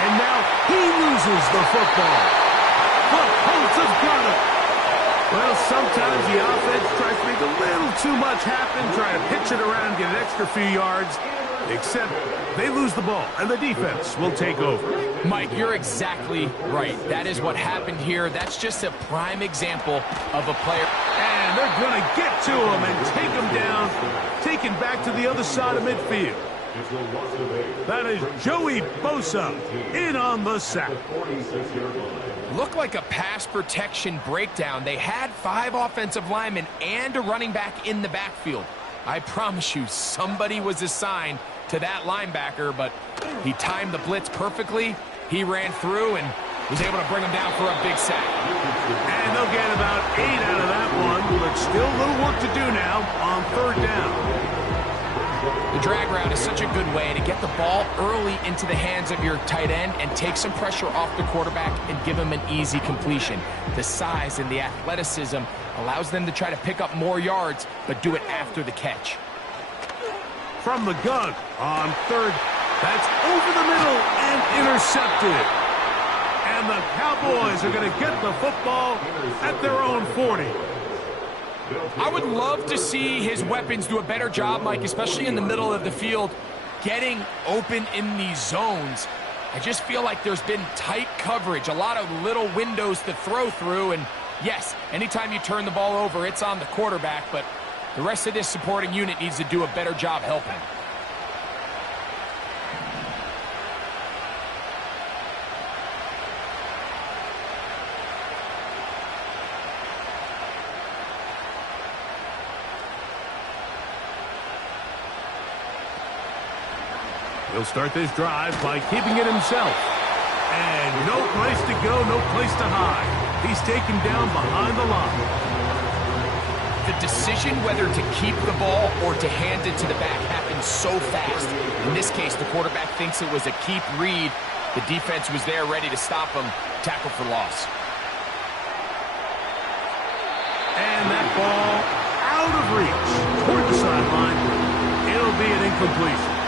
And now he loses the football. The Colts have got it. Well, sometimes the offense tries to make a little too much happen, try to pitch it around, get an extra few yards, except they lose the ball, and the defense will take over. Mike, you're exactly right. That is what happened here. That's just a prime example of a player. And they're going to get to him and take him down, taken back to the other side of midfield. That is Joey Bosa in on the sack. Looked like a pass protection breakdown. They had 5 offensive linemen and a running back in the backfield. I promise you, somebody was assigned to that linebacker, but he timed the blitz perfectly. He ran through, and was able to bring him down for a big sack. And they'll get about 8 out of that one, but still a little work to do now on 3rd down. The drag route is such a good way to get the ball early into the hands of your tight end and take some pressure off the quarterback and give him an easy completion. The size and the athleticism allows them to try to pick up more yards, but do it after the catch. From the gun on 3rd, that's over the middle and intercepted. And the Cowboys are going to get the football at their own 40. I would love to see his weapons do a better job, Mike, especially in the middle of the field, getting open in these zones. I just feel like there's been tight coverage, a lot of little windows to throw through, and yes, anytime you turn the ball over, it's on the quarterback, but the rest of this supporting unit needs to do a better job helping. He'll start this drive by keeping it himself. And no place to go, no place to hide. He's taken down behind the line. The decision whether to keep the ball or to hand it to the back happens so fast. In this case, the quarterback thinks it was a keep read. The defense was there ready to stop him. Tackle for loss. And that ball out of reach toward the sideline. It'll be an incompletion.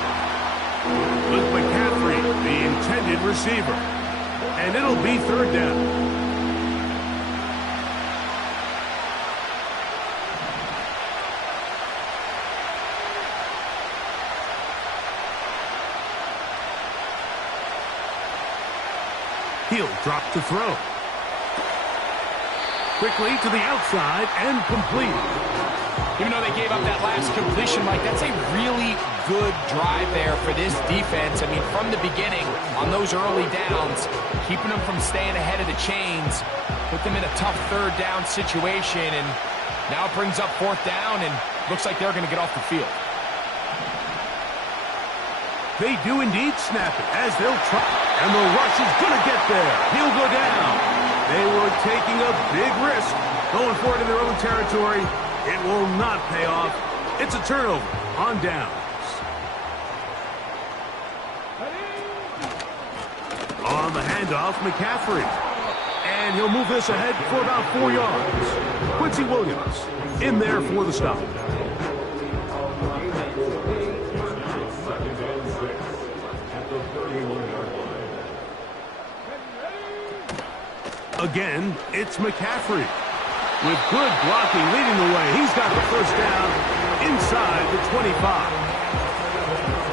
Luke McCaffrey, the intended receiver. And it'll be 3rd down. He'll drop to throw. Quickly to the outside and complete. Even though they gave up that last completion, Mike, that's a really good drive there for this defense. I mean, from the beginning, on those early downs, keeping them from staying ahead of the chains, put them in a tough 3rd down situation, and now it brings up 4th down, and looks like they're going to get off the field. They do indeed snap it as they'll try. And the rush is going to get there. He'll go down. They were taking a big risk going forward in their own territory. It will not pay off. It's a turnover on downs. On the handoff, McCaffrey. And he'll move this ahead for about 4 yards. Quincy Williams in there for the stop. Again, it's McCaffrey. With good blocking leading the way, he's got the 1st down inside the 25.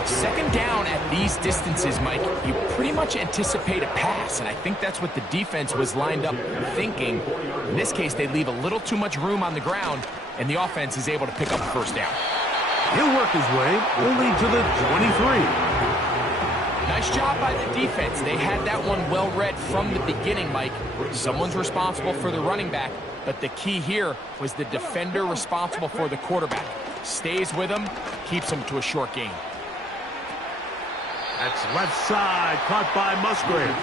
2nd down at these distances, Mike, you pretty much anticipate a pass, and I think that's what the defense was lined up thinking. In this case, they leave a little too much room on the ground, and the offense is able to pick up the 1st down. He'll work his way only to the 23. Nice job by the defense. They had that one well read from the beginning, Mike. Someone's responsible for the running back, but the key here was the defender responsible for the quarterback. Stays with him, keeps him to a short gain. That's left side, caught by Musgrave.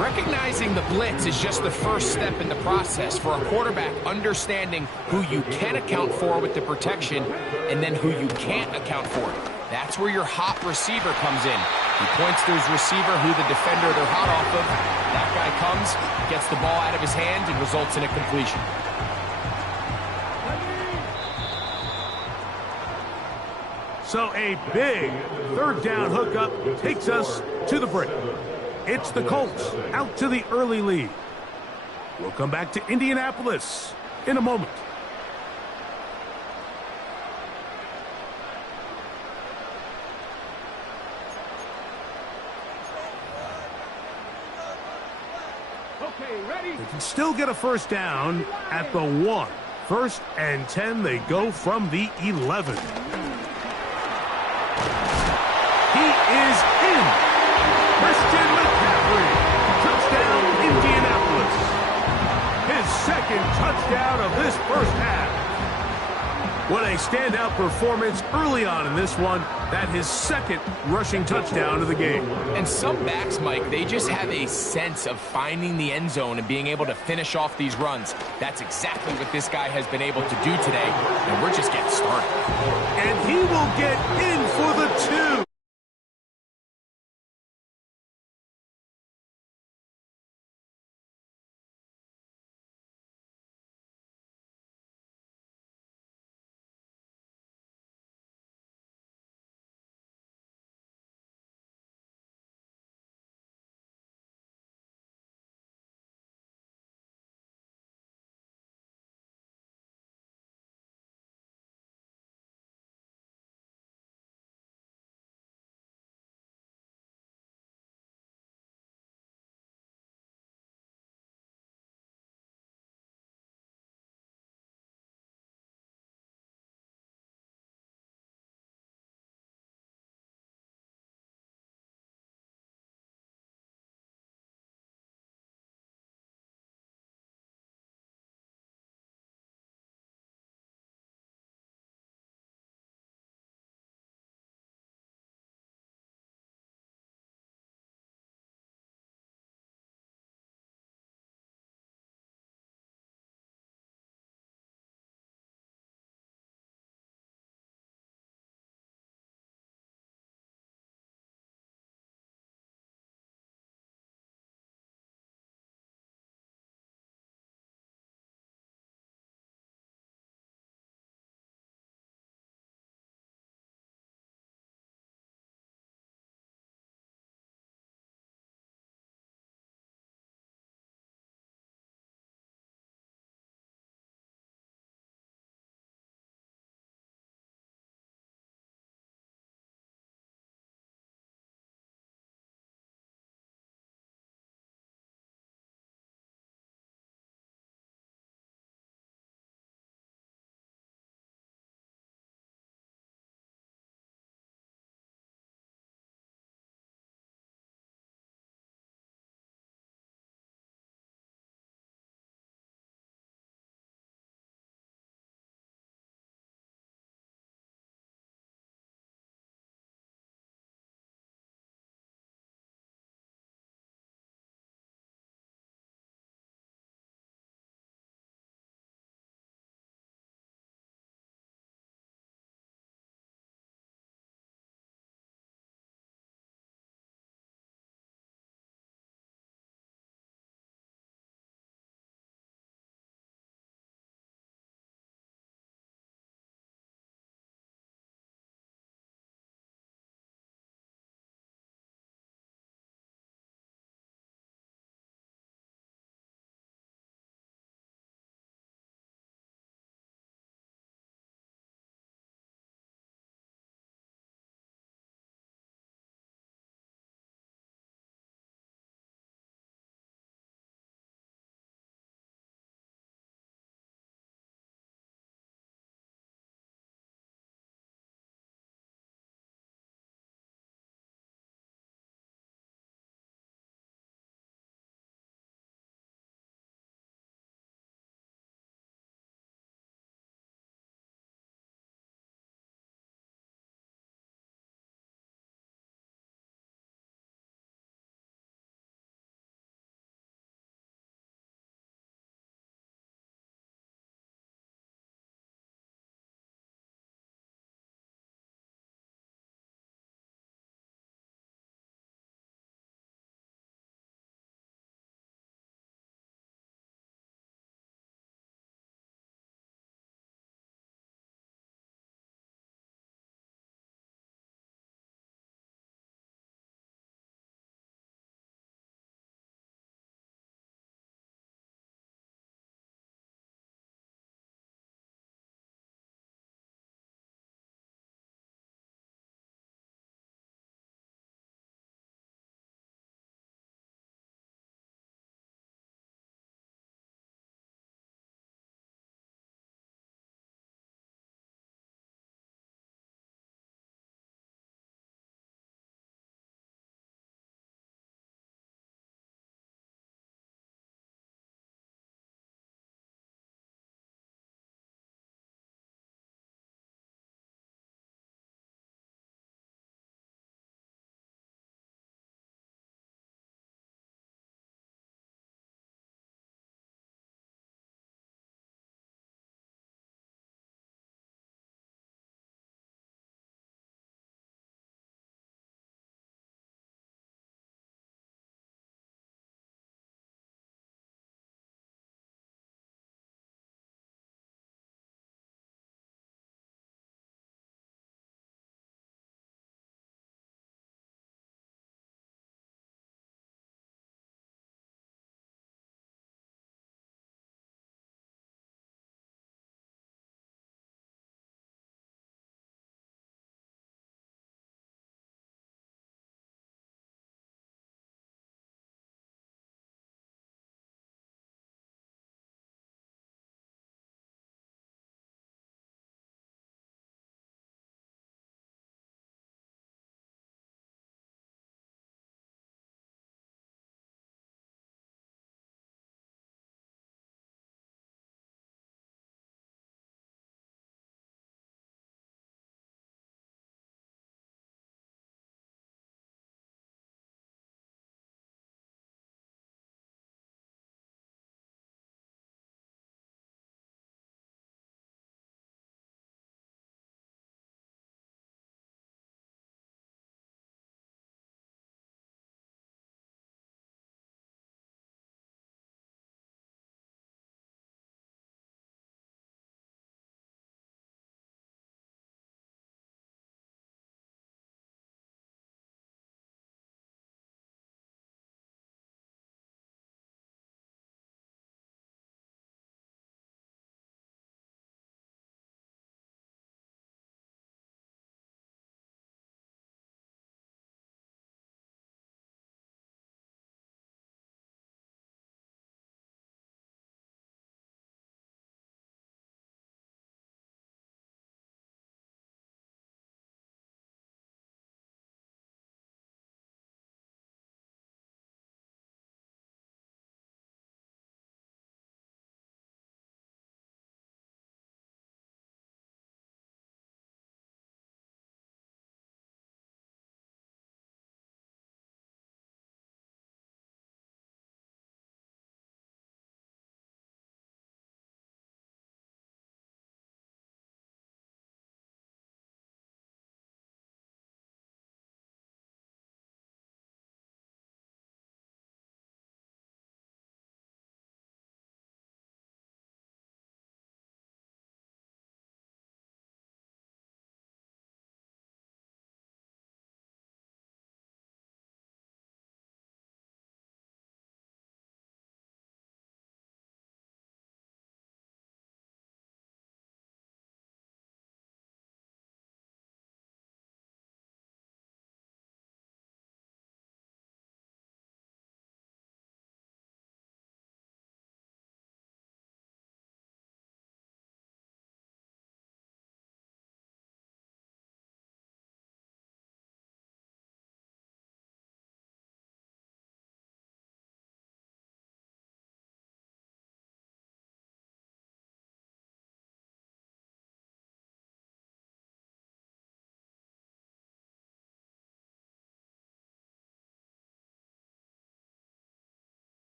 Recognizing the blitz is just the first step in the process for a quarterback, understanding who you can account for with the protection and then who you can't account for. That's where your hot receiver comes in. He points to his receiver, who the defender they're hot off of. That guy comes, gets the ball out of his hand, and results in a completion. So a big 3rd down hookup takes us to the break. It's the Colts out to the early lead. We'll come back to Indianapolis in a moment. They can still get a 1st down at the 1. 1st and 10, they go from the 11. He is in. Christian McCaffrey. Touchdown, Indianapolis. His 2nd touchdown of this 1st half. What a standout performance early on in this one. That his second rushing touchdown of the game. And some backs, Mike, they just have a sense of finding the end zone and being able to finish off these runs. That's exactly what this guy has been able to do today, and we're just getting started. And he will get in